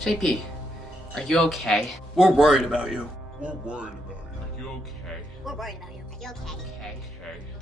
JP, are you okay? We're worried about you. We're worried about you. Are you okay? We're worried about you. Are you okay? Okay. Okay.